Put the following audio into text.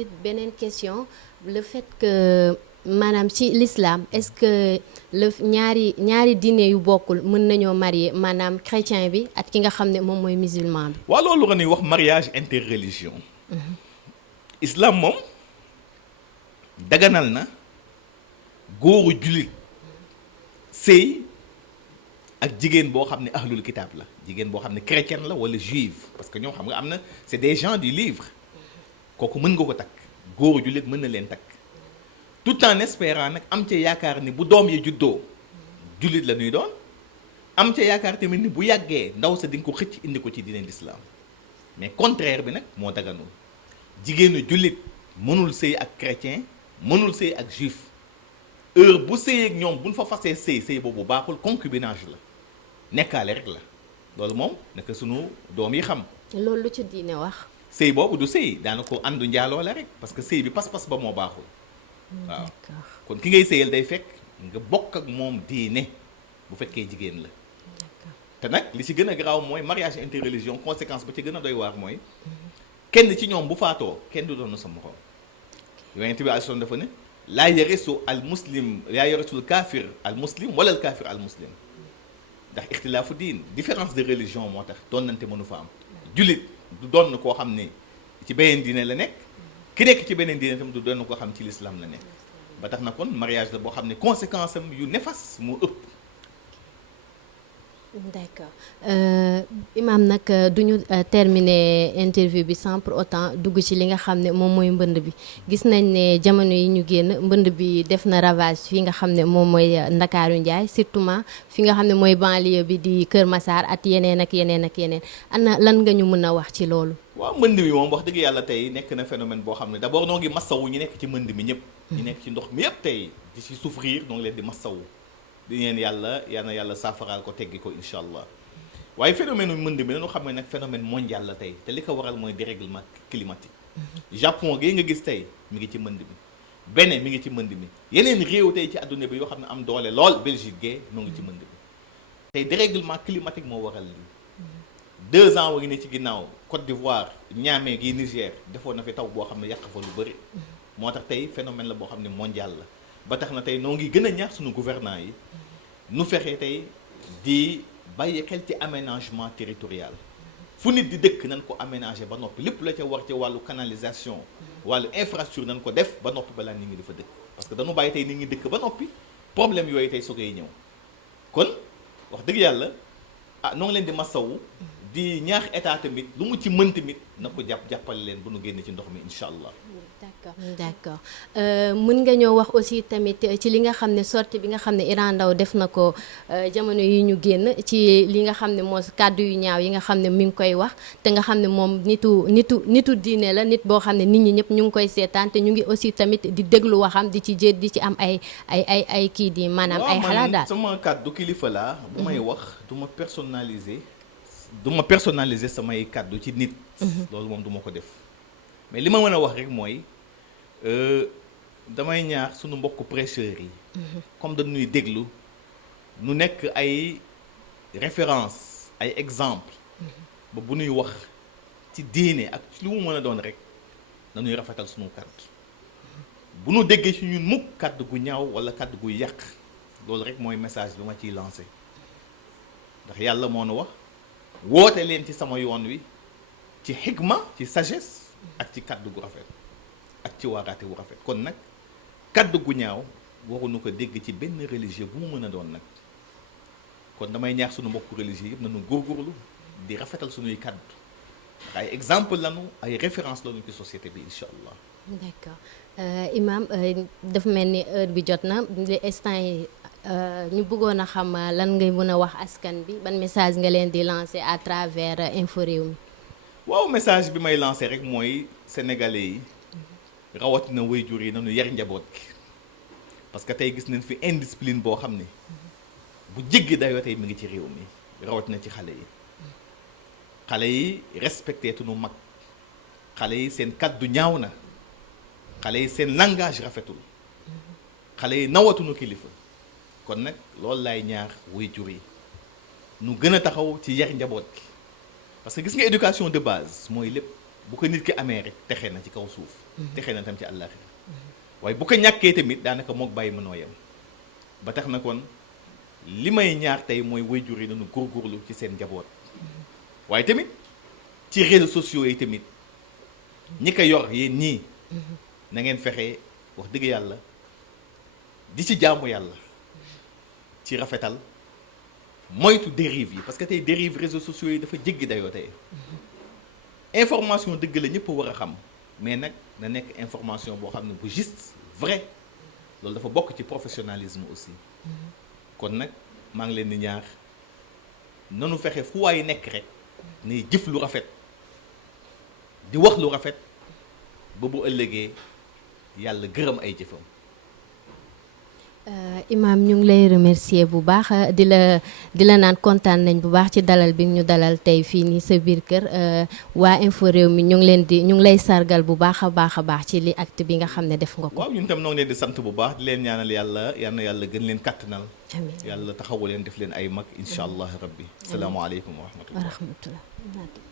aussi beneen question le fait que maanaam ci l'islam est-ce que ñaari diine yu bokkul mën nañoo marier maanaam chrétien bi ak ki nga xam ne moom mooy musulman bi. waaw loolu la ñuy wax mariage interreligion. islam moom daganal na góoru jullit sëy ak jigéen boo xam ne ahlul kitaab la jigéen boo xam ne chrétienne la wala juive parce que ñoom xam nga am na c'est des gens du livre kooku mën nga ko takk góoru jullit mën na leen takk tout en espérant nag am ca yaakaar ni bu doom yi juddoo jullit la ñuy doon am ca yaakaar tamit ni bu yàggee ndaw sa di nga ko xëcc indi ko ci diine l'islam mais contraire bi nag moo daganul jigéenu jullit mënul sëy ak chrétien mënul sëy ak juif heure bu sëy ak ñoom buñ fa fasee sëy boobu baaxul concubinage la nekkaale rek la loolu moom naka sunu doom yi xam. loolu lu ci diine wax. sëy boobu du sëy daana ko àndu njaaloo la rek parce que sëy bi pas-pas ba moo baaxul. waaw kon ki ngay sëyal day fekk nga bokk ak moom diine bu fekkee jigéen la. te nag li ci gën a garaaw mooy mariage interreligion conséquence ba ci gën a doy waar mooy kenn ci ñoom bu faatoo kenn du doon sa morom. yonent bi alayhi salaam dafa ne laa yarisu al muslim laa yarisul kaafir al muslim wala al kaafir al muslim ndax ixtilaafu diin différence de religion moo tax doonante mënu fa am. jullit du doon koo xam ne ci beneen diine la nekk ki nekk ci beneen diine tam du doon koo xam ci l'islam la nekk ba tax na kon mariage la boo xam ne conséquence am yu néfaste moo ëpp. d'accord Imam nag duñu terminer interview bi sans pour autant dugg ci li nga xam ne moom mooy mbënd bi gis nañ ne jamono yi ñu génn mbënd bi def na ravage fi nga xam ne moom mooy Ndakaaru Njaay surtout fi nga xam ne mooy banlieue bi di Kër Massar ak yeneen ak yeneen ak yeneen ana lan nga ñu mën a wax ci loolu. waaw mbënd bi moom wax dëgg yàlla tey nekk na phénomène boo xam ne d'abord noo ngi massawu ñu nekk ci mbënd mi ñëpp. ñu nekk ci ndox mi yëpp tey di ci souffrir noo ngi leen di massawu. di ñeen yàlla yal na yàlla saafaraal ko teggi ko incha allah waaye phénomène mbënd mi dañu xam ne nag phénomène mondial la tey te li ko waral mooy dérèglement climatique. Japon gi nga gis tey mi ngi ci mbënd mi Bénin mi ngi ci mbënd mi yeneen réew tey ci adduna bi yoo xam ne am doole lool Belgique gee noo ngi ci mbënd mi tey dérèglement climatique moo waral lii 2 ans wa ngi ne ci ginnaaw Côte d'Ivoire Niamey gi Niger defoon na fi taw boo xam ne yàq fa lu bëri moo tax tey phénomène la boo xam ne mondial la ba tax na tey noo ngi gën a ñaax suñu gouvernants yi nu fexe tey di bàyyi xel ci aménagement territorial fu nit di dëkk nañ ko aménager ba noppi lépp la ca war ci wàllu canalisation wàllu infrastructure nañ ko def ba noppi balaa nit ñi dafa dëkk parce que dañu bàyyi tey nit ñi dëkk ba noppi problème yooyu tey soo koy ñëw kon wax dëgg yàlla noo ngi leen di masawu di ñaax état tamit lu mu ci mën tamit na ko jàppale leen bu nu génn ci ndox mi incha allah. d'accord mën nga ñoo wax aussi tamit ci li nga xam ne sortie bi nga xam ne Iran Ndao def na ko jamono yi ñu génn ci li nga xam ne moo kàddu yu ñaaw yi nga xam ne mi ngi koy wax te nga xam ne moom nitu diine la nit boo xam ne nit ñi ñëpp ñu ngi koy seetaan te ñu ngi aussi tamit di déglu waxam di ci jët di ci am ay kii di maanaam ay xalaat daal. sama kàddu kilifa laa bu may wax du ma personnaliser samay kàddu ci nit. loolu moom du ma ko def mais li ma mën a wax rek mooy damay ñaax sunu mbokku prêcheurs yi. comme dañuy déglu nu nekk ay référence ay exemple ba bu ñuy wax ci diine ak ci lu mu mën a doon rek nañuy rafetal sunu kàddu bu nu déggee ci ñun mukk kàddu gu ñaaw wala kàddu gu yàq loolu rek mooy message bi ma ciy lancé ndax yàlla moo nu wax woote leen ci sama yoon wi ci xigma ci sagesse ak ci kàddu gu rafet ak ci waaraate gu rafet kon nag kàddu gu ñaaw waruñu ko dégg ci benn religieux bu mu mën a doon nag kon damay ñaax sunu mbokku religieux yëpp nañu góorgóorlu di rafetal sunuy kàddu ndax ay exemple lañu ay référence lañu ci société bi incha allah. d'accord Imam dafa mel ni heure bi jot na instant yi ñu bëggoon a xam lan ngay mën a wax askan bi ban message nga leen di lancer à travers Infos Rewmi. waaw message bi may lancer rek mooy sénégalais yi rawatina waajur yi nañu yar njaboot gi parce que tey gis nañ fi indiscipline boo xam ne bu jéggi dayoo tey mi ngi ci réew mi rawatina ci xale yi respecté tuñu mag xale yi seen kàddu ñaaw na xale yi seen langage rafetul xale yi nawatuñu kilifa kon nag loolu laay ñaar waajur yi nu gën a taxaw ci yar njaboot gi parce que gis nga éducation de base mooy lépp bu ko nit ki amee rek texe na ci kaw suuf texe na tam ci àllaaxira waaye bu ko ñàkkee tamit daanaka mook bàyyi mënoo yem ba tax na kon li may ñaar tey mooy waajur yi nañu góorgóorlu ci seen njaboot waaye tamit ci réseaux sociaux yi tamit ñi ko yor yéen ñii na ngeen fexe wax dëgg yàlla di ci jaamu yàlla ci rafetal moytu dérive yi parce que tey dérive réseaux sociaux yi dafa jéggi dayoo tey information dëgg la ñëpp war a xam mais nag na nekk information boo xam ne bu juste vrai loolu dafa bokk ci professionnalisme aussi kon nag maa ngi leen di ñaar nanu fexe fu waay nekk rek ne jëf lu rafet di wax lu rafet ba bu ëllëgee yàlla gërëm ay jëfam. Imaam ñu ngi lay remercier bu baax di la naan kontaan nañ bu baax ci dalal bi ñu dalal tey fii nii sa biir kër waa Info Rewmi ñu ngi lay sargal bu baax a baax ci li acte bi nga xam ne def nga ko. waaw ñun tam noo ngi leen di sant bu baax di leen ñaanal yàlla yal na yàlla gën leen kàttanal. amiin yàlla taxawu leen def leen ay mag incha allah rabbi. salaamaaleykum wa rahmatullah.